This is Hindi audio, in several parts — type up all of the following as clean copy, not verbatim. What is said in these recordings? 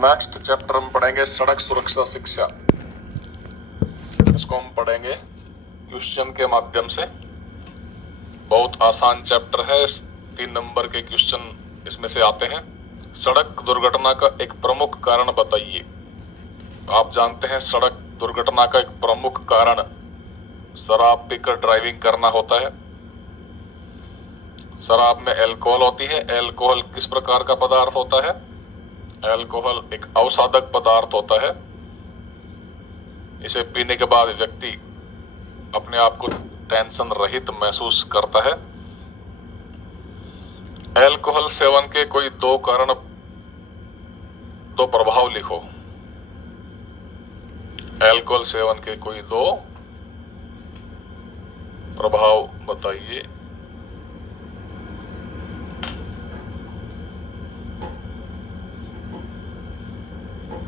नेक्स्ट चैप्टर हम पढ़ेंगे सड़क सुरक्षा शिक्षा। इसको हम पढ़ेंगे क्वेश्चन के माध्यम से। बहुत आसान चैप्टर है। 3 नंबर के क्वेश्चन इसमें से आते हैं। सड़क दुर्घटना का एक प्रमुख कारण बताइए। आप जानते हैं सड़क दुर्घटना का एक प्रमुख कारण शराब पीकर ड्राइविंग करना होता है। शराब में अल्कोहल होती है। अल्कोहल किस प्रकार का पदार्थ होता है? अल्कोहल एक अवसादक पदार्थ होता है। इसे पीने के बाद व्यक्ति अपने आप को टेंशन रहित महसूस करता है। अल्कोहल सेवन के कोई 2 कारण, 2 प्रभाव लिखो। अल्कोहल सेवन के कोई 2 प्रभाव बताइए।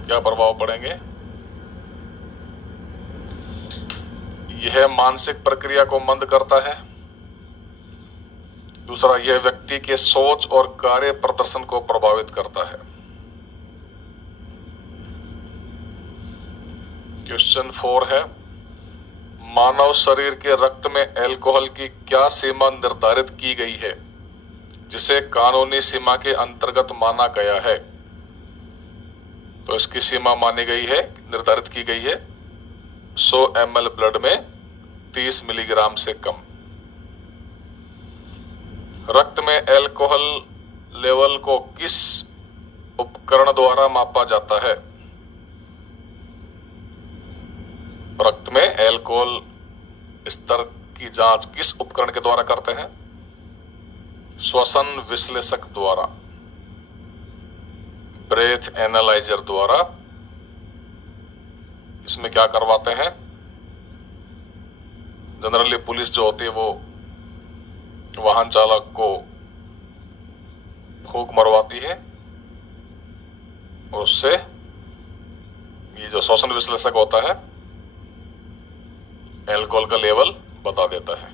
क्या प्रभाव पड़ेंगे? यह मानसिक प्रक्रिया को मंद करता है। दूसरा, यह व्यक्ति के सोच और कार्य प्रदर्शन को प्रभावित करता है। क्वेश्चन 4 है, मानव शरीर के रक्त में अल्कोहल की क्या सीमा निर्धारित की गई है जिसे कानूनी सीमा के अंतर्गत माना गया है? तो इसकी सीमा मानी गई है, निर्धारित की गई है 100 ml ब्लड में 30 मिलीग्राम से कम। रक्त में अल्कोहल लेवल को किस उपकरण द्वारा मापा जाता है? रक्त में अल्कोहल स्तर की जांच किस उपकरण के द्वारा करते हैं? श्वसन विश्लेषक द्वारा, ब्रेथ एनालाइजर द्वारा। इसमें क्या करवाते हैं? जनरली पुलिस जो होती है वो वाहन चालक को फूंक मरवाती है और उससे ये जो श्वसन विश्लेषक होता है अल्कोहल का लेवल बता देता है,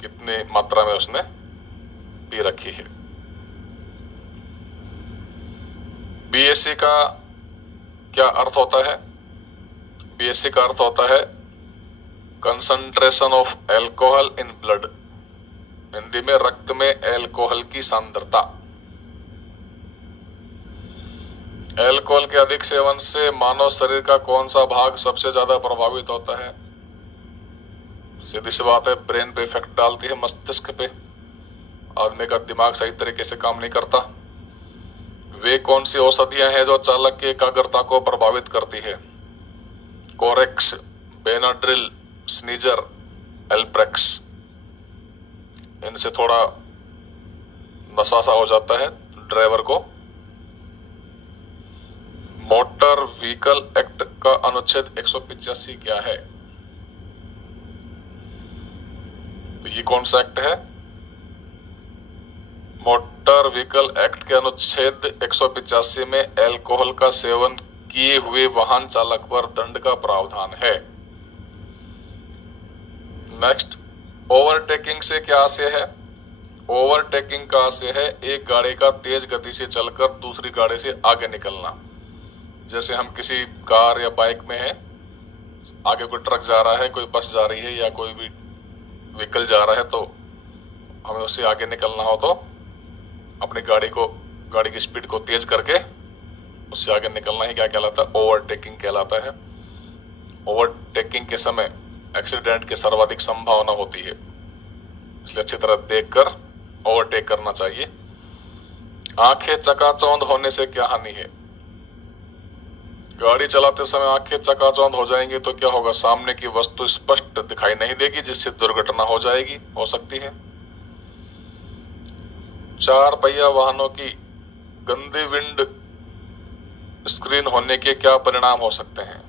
कितनी मात्रा में उसने पी रखी है। बीएससी का क्या अर्थ होता है? बीएससी का अर्थ होता है concentration of alcohol in blood. Hindi में रक्त में अल्कोहल की सांद्रता। अल्कोहल के अधिक सेवन से मानव शरीर का कौन सा भाग सबसे ज्यादा प्रभावित होता है? सीधी सी बात है, ब्रेन पे इफेक्ट डालती है, मस्तिष्क पे। आदमी का दिमाग सही तरीके से काम नहीं करता। वे कौन सी औषधियां हैं जो चालक की एकाग्रता को प्रभावित करती है? कोरेक्स, बेनाड्रिल, स्नीजर, एल्प्रेक्स। इनसे थोड़ा नशा सा हो जाता है ड्राइवर को। मोटर व्हीकल एक्ट का अनुच्छेद 185 क्या है? तो ये कौन सा एक्ट है? मोटर व्हीकल एक्ट के अनुच्छेद 185 में अल्कोहल का सेवन किए हुए वाहन चालक पर दंड का प्रावधान है। नेक्स्ट, ओवरटेकिंग से क्या आशय है? ओवरटेकिंग का आशय है एक गाड़ी का तेज गति से चलकर दूसरी गाड़ी से आगे निकलना। जैसे हम किसी कार या बाइक में हैं, आगे कोई ट्रक जा रहा है, कोई बस जा रही है या कोई भी व्हीकल जा रहा है, तो हमें उससे आगे निकलना हो तो अपनी गाड़ी की स्पीड को तेज करके उससे आगे निकलना ही क्या कहलाता है? ओवरटेकिंग कहलाता है। ओवरटेकिंग के समय एक्सीडेंट की सर्वाधिक संभावना होती है, इसलिए अच्छी तरह देखकर ओवरटेक करना चाहिए। आंखें चकाचौंध होने से क्या हानि है? गाड़ी चलाते समय आंखें चकाचौंध हो जाएंगी तो क्या होगा? सामने की वस्तु स्पष्ट दिखाई नहीं देगी, जिससे दुर्घटना हो सकती है। 4 पहिया वाहनों की गंदी विंड स्क्रीन होने के क्या परिणाम हो सकते हैं?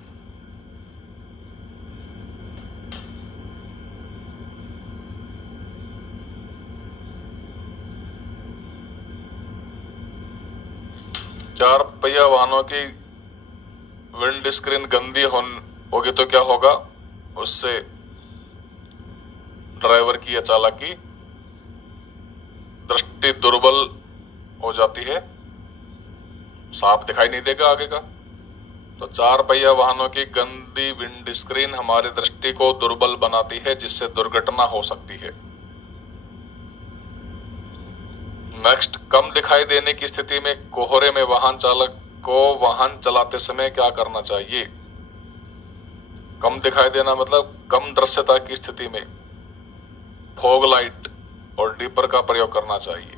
चार पहिया वाहनों की विंड स्क्रीन गंदी होगी तो क्या होगा? उससे ड्राइवर की या चालक की दृष्टि दुर्बल हो जाती है। साफ दिखाई नहीं देगा आगे का। तो 4 पहिया वाहनों की गंदी विंड स्क्रीन हमारी दृष्टि को दुर्बल बनाती है, जिससे दुर्घटना हो सकती है। नेक्स्ट, कम दिखाई देने की स्थिति में कोहरे में वाहन चालक को वाहन चलाते समय क्या करना चाहिए? कम दिखाई देना मतलब कम दृश्यता की स्थिति में फॉग लाइट और डीपर का प्रयोग करना चाहिए।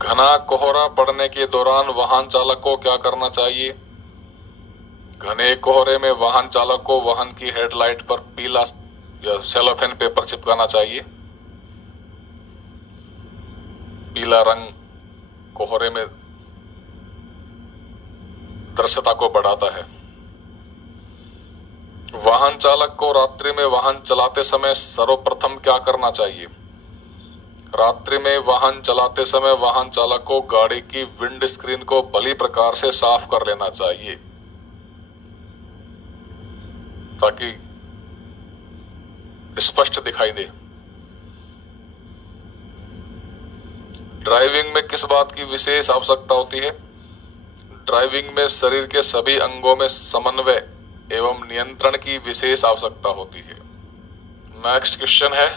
घना कोहरा पड़ने के दौरान वाहन चालक को क्या करना चाहिए? घने कोहरे में वाहन चालक को वाहन की हेडलाइट पर पीला या सेलोफेन पेपर चिपकाना चाहिए। पीला रंग कोहरे में दृश्यता को बढ़ाता है। वाहन चालक को रात्रि में वाहन चलाते समय सर्वप्रथम क्या करना चाहिए? रात्रि में वाहन चलाते समय वाहन चालक को गाड़ी की विंड स्क्रीन को भली प्रकार से साफ कर लेना चाहिए, ताकि स्पष्ट दिखाई दे। ड्राइविंग में किस बात की विशेष आवश्यकता होती है? ड्राइविंग में शरीर के सभी अंगों में समन्वय एवं नियंत्रण की विशेष आवश्यकता होती है। नेक्स्ट क्वेश्चन है,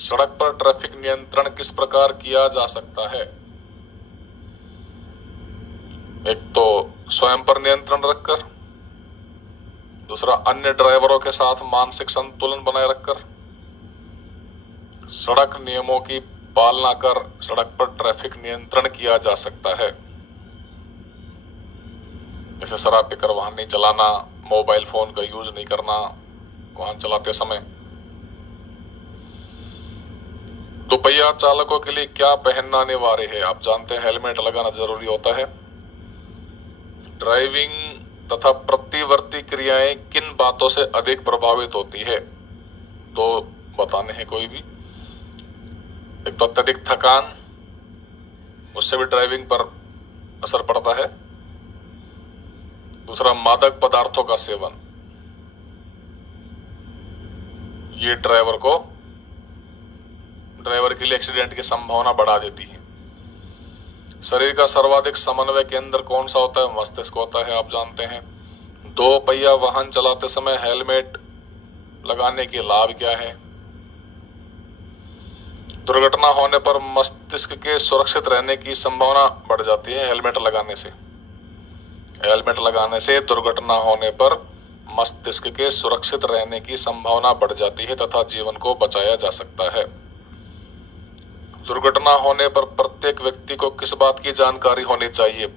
सड़क पर ट्रैफिक नियंत्रण किस प्रकार किया जा सकता है? एक तो स्वयं पर नियंत्रण रखकर, दूसरा अन्य ड्राइवरों के साथ मानसिक संतुलन बनाए रखकर, सड़क नियमों की पालना कर सड़क पर ट्रैफिक नियंत्रण किया जा सकता है। जैसे शराब पीकर वाहन नहीं चलाना, मोबाइल फोन का यूज नहीं करना वाहन चलाते समय। दोपहिया चालकों के लिए क्या पहनना अनिवार्य है? आप जानते हैं हेलमेट लगाना जरूरी होता है। ड्राइविंग तथा प्रतिवर्ती क्रियाएं किन बातों से अधिक प्रभावित होती है? तो बताने हैं कोई भी। एक तो अत्यधिक थकान, उससे भी ड्राइविंग पर असर पड़ता है। दूसरा मादक पदार्थों का सेवन, ये ड्राइवर के लिए एक्सीडेंट की संभावना बढ़ा देती है। शरीर का सर्वाधिक समन्वय केंद्र कौन सा होता है? मस्तिष्क होता है, आप जानते हैं। 2 पहिया वाहन चलाते समय हेलमेट लगाने के लाभ क्या है? दुर्घटना होने पर मस्तिष्क के सुरक्षित रहने की संभावना बढ़ जाती है हेलमेट लगाने से। हेलमेट लगाने से दुर्घटना होने पर मस्तिष्क के सुरक्षित रहने की संभावना बढ़ जाती है तथा जीवन को बचाया जा सकता है। दुर्घटना होने पर प्रत्येक व्यक्ति को किस बात की जानकारी होनी चाहिए?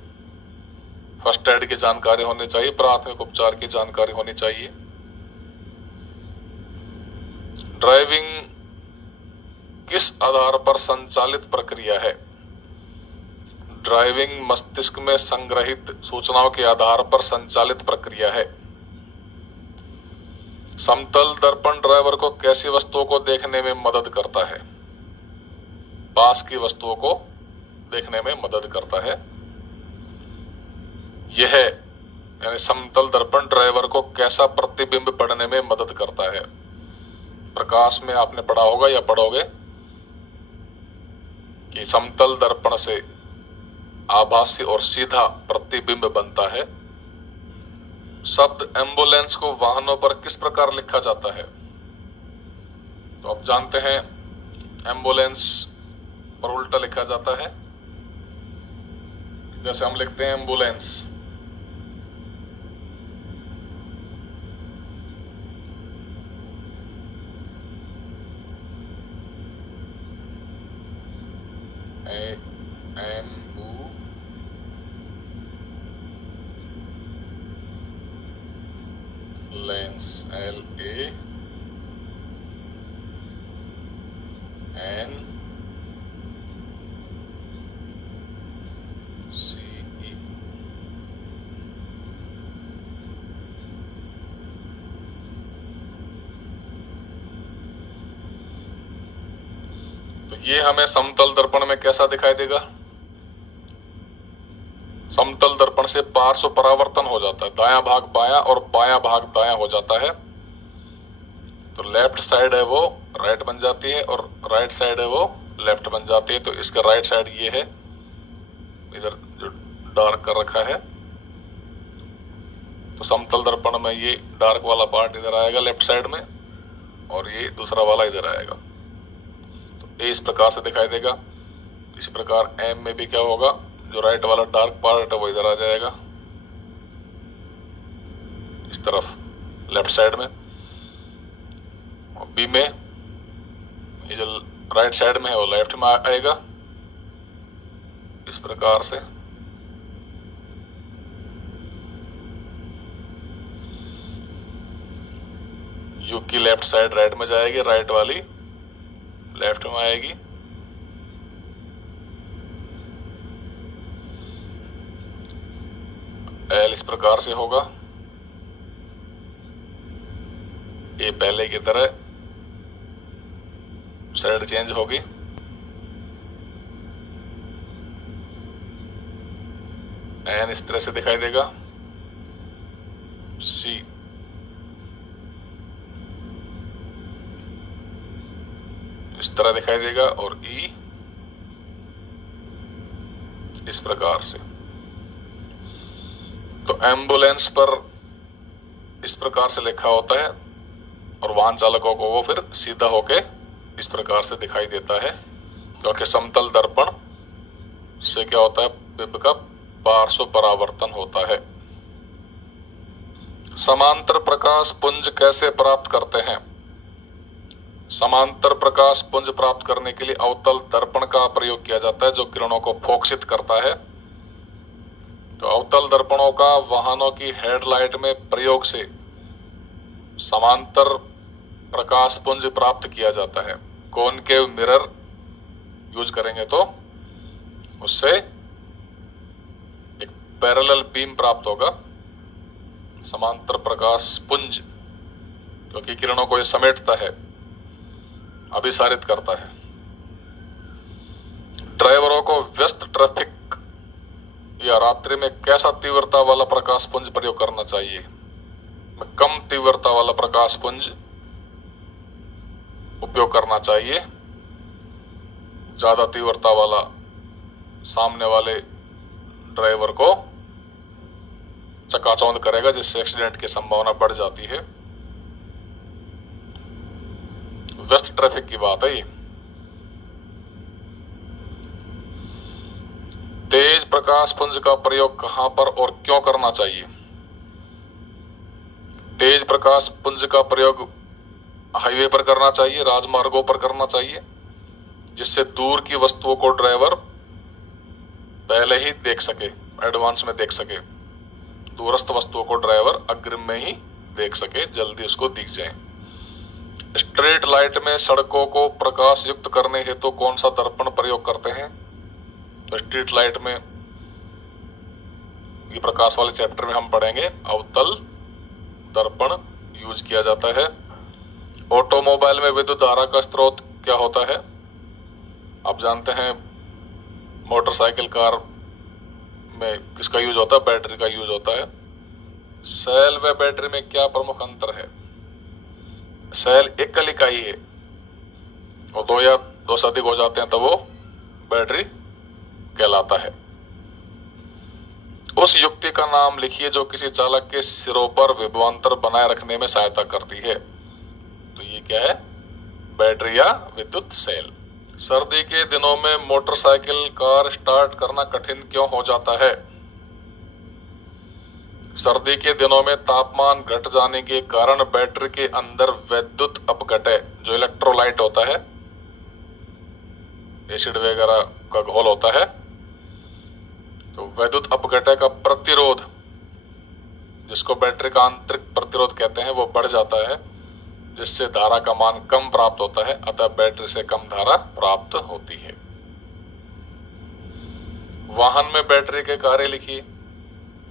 फर्स्ट एड की जानकारी होनी चाहिए, प्राथमिक उपचार की जानकारी होनी चाहिए। ड्राइविंग किस आधार पर संचालित प्रक्रिया है? ड्राइविंग मस्तिष्क में संग्रहित सूचनाओं के आधार पर संचालित प्रक्रिया है। समतल दर्पण ड्राइवर को कैसी वस्तुओं को देखने में मदद करता है? पास की वस्तुओं को देखने में मदद करता है। यह यानी समतल दर्पण ड्राइवर को कैसा प्रतिबिंब पढ़ने में मदद करता है? प्रकाश में आपने पढ़ा होगा या पढ़ोगे कि समतल दर्पण से आभासी और सीधा प्रतिबिंब बनता है। शब्द एम्बुलेंस को वाहनों पर किस प्रकार लिखा जाता है? तो आप जानते हैं एम्बुलेंस पर उल्टा लिखा जाता है। जैसे हम लिखते हैं एम्बुलेंस, लेंस LANCE। तो ये हमें समतल दर्पण में कैसा दिखाई देगा? समतल दर्पण से पार्श्व परावर्तन हो जाता है, दायां भाग बायां और बायां भाग दायां हो जाता है। तो लेफ्ट साइड है वो राइट बन जाती है और राइट साइड है वो लेफ्ट बन जाती है। तो इसका राइट साइड ये है, इधर जो डार्क कर रखा है। तो समतल दर्पण में ये डार्क वाला पार्ट इधर आएगा लेफ्ट साइड में और ये दूसरा वाला इधर आएगा। तो ए इस प्रकार से दिखाई देगा। इसी प्रकार एम में भी क्या होगा, जो राइट वाला डार्क पार्ट है वो इधर आ जाएगा इस तरफ लेफ्ट साइड में। और बी में ये जो राइट साइड में है वो लेफ्ट में आएगा इस प्रकार से। यू की लेफ्ट साइड राइट में जाएगी, राइट वाली लेफ्ट में आएगी। एल इस प्रकार से होगा, ये पहले की तरह साइड चेंज होगी। एन इस तरह से दिखाई देगा, सी इस तरह दिखाई देगा और ई इस प्रकार से। तो एम्बुलेंस पर इस प्रकार से लिखा होता है और वाहन चालकों को वो फिर सीधा होके इस प्रकार से दिखाई देता है, क्योंकि समतल दर्पण से क्या होता है, बिंब का पार्श्व परावर्तन होता है। समांतर प्रकाश पुंज कैसे प्राप्त करते हैं? समांतर प्रकाश पुंज प्राप्त करने के लिए अवतल दर्पण का प्रयोग किया जाता है, जो किरणों को फोकसित करता है। तो अवतल दर्पणों का वाहनों की हेडलाइट में प्रयोग से समांतर प्रकाश पुंज प्राप्त किया जाता है। कॉनकेव मिरर यूज करेंगे तो उससे एक पैरेलल बीम प्राप्त होगा, समांतर प्रकाश पुंज, क्योंकि किरणों को ये समेटता है, अभिसारित करता है। ड्राइवरों को व्यस्त ट्रैफिक या रात्रि में कैसा तीव्रता वाला प्रकाश पुंज प्रयोग करना चाहिए? कम तीव्रता वाला प्रकाश पुंज उपयोग करना चाहिए। ज्यादा तीव्रता वाला सामने वाले ड्राइवर को चकाचौंध करेगा, जिससे एक्सीडेंट की संभावना बढ़ जाती है। व्यस्त ट्रैफिक की बात है ये। तेज प्रकाश पुंज का प्रयोग कहां पर और क्यों करना चाहिए? तेज प्रकाश पुंज का प्रयोग हाईवे पर करना चाहिए, राजमार्गों पर करना चाहिए, जिससे दूर की वस्तुओं को ड्राइवर पहले ही देख सके, एडवांस में देख सके। दूरस्थ वस्तुओं को ड्राइवर अग्रिम में ही देख सके, जल्दी उसको दिख जाए। स्ट्रीट लाइट में सड़कों को प्रकाश युक्त करने हेतु तो कौन सा दर्पण प्रयोग करते हैं? तो स्ट्रीट लाइट में ये प्रकाश वाले चैप्टर में हम पढ़ेंगे, अवतल दर्पण यूज किया जाता है। ऑटोमोबाइल में विद्युत धारा का स्रोत क्या होता है? आप जानते हैं मोटरसाइकिल कार में किसका यूज होता है? बैटरी का यूज होता है। सेल व बैटरी में क्या प्रमुख अंतर है? सेल एकल इकाई है और दो या दो से अधिक हो जाते हैं तो वो बैटरी कहलाता है। उस युक्ति का नाम लिखिए जो किसी चालक के सिरों पर विभवांतर बनाए रखने में सहायता करती है। तो ये क्या है? बैटरी या विद्युत सेल। सर्दी के दिनों में मोटरसाइकिल कार स्टार्ट करना कठिन क्यों हो जाता है? सर्दी के दिनों में तापमान घट जाने के कारण बैटरी के अंदर विद्युत अपघटय, जो इलेक्ट्रोलाइट होता है, एसिड वगैरह का घोल होता है, तो विद्युत अपघटय का प्रतिरोध, जिसको बैटरी का आंतरिक प्रतिरोध कहते हैं, वो बढ़ जाता है, जिससे धारा का मान कम प्राप्त होता है, अतः बैटरी से कम धारा प्राप्त होती है। वाहन में बैटरी के कार्य लिखिए।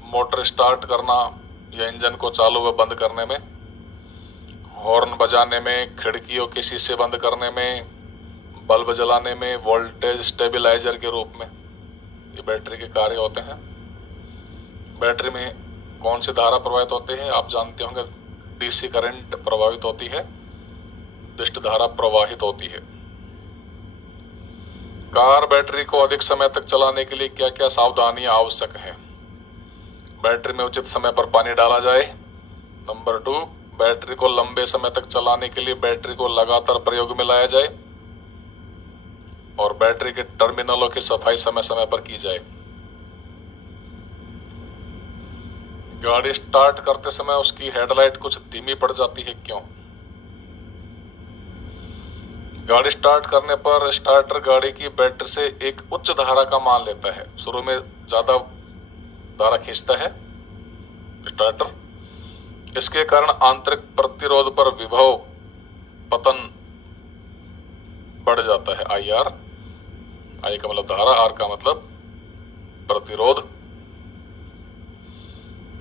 मोटर स्टार्ट करना या इंजन को चालू व बंद करने में, हॉर्न बजाने में, खिड़कियों के शीशे बंद करने में, बल्ब जलाने में, वोल्टेज स्टेबलाइजर के रूप में, ये बैटरी के कार्य होते हैं। बैटरी में कौन सी धारा प्रवाहित होती है? आप जानते होंगे, डीसी करंट प्रभावित होती है। निर्दिष्ट धारा प्रवाहित होती है। कार बैटरी को अधिक समय तक चलाने के लिए क्या क्या सावधानियां आवश्यक हैं? बैटरी में उचित समय पर पानी डाला जाए। नंबर 2, बैटरी को लंबे समय तक चलाने के लिए बैटरी को लगातार प्रयोग में लाया जाए और बैटरी के टर्मिनलों की सफाई समय समय पर की जाए। गाड़ी स्टार्ट करते समय उसकी हेडलाइट कुछ धीमी पड़ जाती है, क्यों? गाड़ी स्टार्ट करने पर स्टार्टर गाड़ी की बैटरी से एक उच्च धारा का मान लेता है। शुरू में ज्यादा धारा खींचता है स्टार्टर। इसके कारण आंतरिक प्रतिरोध पर विभव पतन बढ़ जाता है। IR, I का मतलब धारा, R का मतलब प्रतिरोध।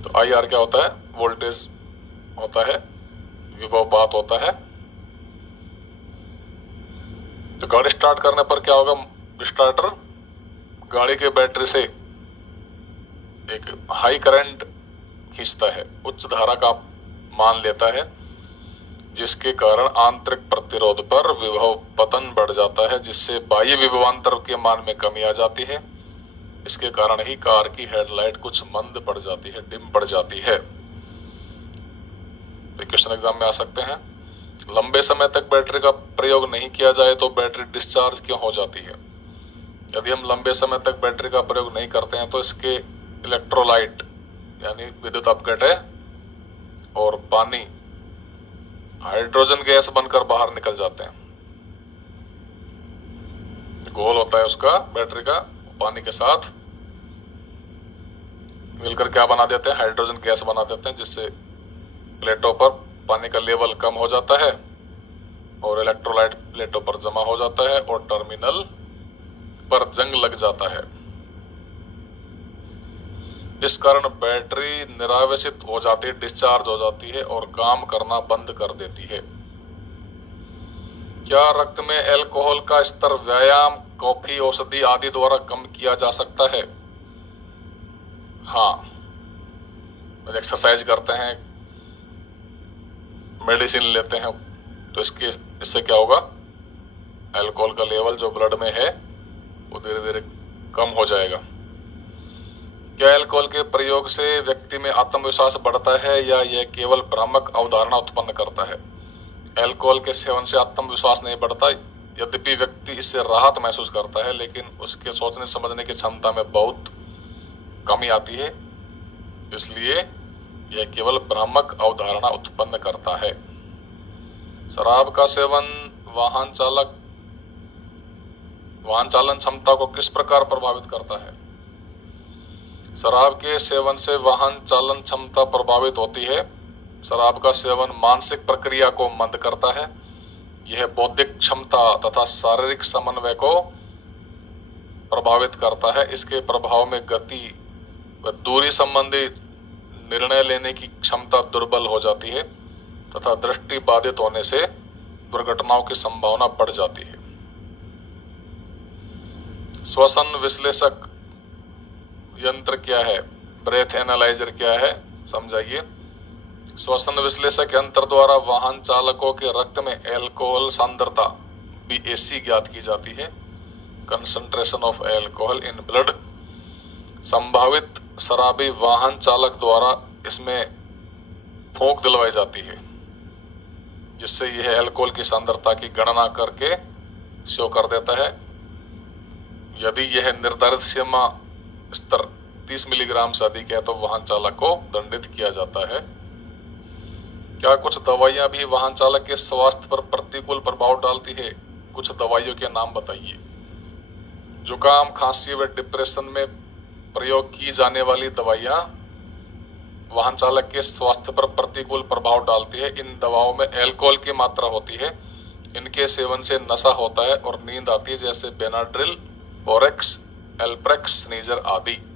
तो IR क्या होता है? वोल्टेज होता है, विभवपात होता है। तो गाड़ी स्टार्ट करने पर क्या होगा? स्टार्टर गाड़ी के बैटरी से एक हाई करंट खींचता है, उच्च धारा का मान लेता है, जिसके कारण आंतरिक प्रतिरोध पर विभव पतन बढ़ जाता है, जिससे बाह्य विभवांतर के मान में कमी आ जाती है। इसके कारण ही कार की हेडलाइट कुछ मंद पड़ जाती है, डिम पड़ जाती है। क्वेश्चन एग्जाम में आ सकते हैं। लंबे समय तक बैटरी का प्रयोग नहीं किया जाए तो बैटरी डिस्चार्ज क्यों हो जाती है? यदि हम लंबे समय तक बैटरी का प्रयोग नहीं करते हैं तो इसके इलेक्ट्रोलाइट यानी विद्युत अपघटय और पानी हाइड्रोजन गैस बनकर बाहर निकल जाते हैं। घोल होता है उसका बैटरी का, पानी के साथ मिलकर क्या बना देते हैं? हाइड्रोजन गैस बना देते हैं, जिससे प्लेटों पर पानी का लेवल कम हो जाता है और इलेक्ट्रोलाइट प्लेटों पर जमा हो जाता है और टर्मिनल पर जंग लग जाता है। इस कारण बैटरी निरावेशित हो जाती है, डिस्चार्ज हो जाती है और काम करना बंद कर देती है। क्या रक्त में अल्कोहल का स्तर व्यायाम, कॉफी, औषधि आदि द्वारा कम किया जा सकता है? हाँ, एक्सरसाइज करते हैं, मेडिसिन लेते हैं, तो इससे क्या होगा? अल्कोहल का लेवल जो ब्लड में है वो धीरे धीरे कम हो जाएगा। क्या अल्कोहल के प्रयोग से व्यक्ति में आत्मविश्वास बढ़ता है या यह केवल भ्रामक अवधारणा उत्पन्न करता है? अल्कोहल के सेवन से आत्मविश्वास नहीं बढ़ता, यद्यपि व्यक्ति इससे राहत महसूस करता है, लेकिन उसके सोचने समझने की क्षमता में बहुत कमी आती है। इसलिए यह केवल भ्रामक अवधारणा उत्पन्न करता है। शराब का सेवन वाहन चालन क्षमता को किस प्रकार प्रभावित करता है? शराब के सेवन से वाहन चालन क्षमता प्रभावित होती है। शराब का सेवन मानसिक प्रक्रिया को मंद करता है। यह बौद्धिक क्षमता तथा शारीरिक समन्वय को प्रभावित करता है। इसके प्रभाव में गति व दूरी संबंधी निर्णय लेने की क्षमता दुर्बल हो जाती है तथा दृष्टि बाधित होने से दुर्घटनाओं की संभावना बढ़ जाती है। श्वसन विश्लेषक यंत्र क्या है? ब्रेथ एनालाइजर क्या है? समझाइए। श्वसन विश्लेषक यंत्र द्वारा वाहन चालकों के रक्त में अल्कोहल सांद्रता BAC ज्ञात की जाती है, concentration of alcohol in blood. संभावित शराबी वाहन चालक द्वारा इसमें फूंक दिलवाई जाती है, जिससे यह अल्कोहल की सांद्रता की गणना करके शो कर देता है। यदि यह निर्धारित सीमा स्तर 30 मिलीग्राम से अधिक है तो वाहन चालक को दंडित किया जाता है। क्या कुछ दवाइयां भी वाहन चालक के स्वास्थ्य पर प्रतिकूल प्रभाव डालती है? कुछ दवाइयों के नाम बताइए। जुकाम, खांसी व डिप्रेशन में प्रयोग की जाने वाली दवाइयां वाहन चालक के स्वास्थ्य पर प्रतिकूल प्रभाव डालती है। इन दवाओं में अल्कोहल की मात्रा होती है। इनके सेवन से नशा होता है और नींद आती है, जैसे बेनाड्रिल, बोरेक्स, एल्प्रेक्स, स्नीजर आदि।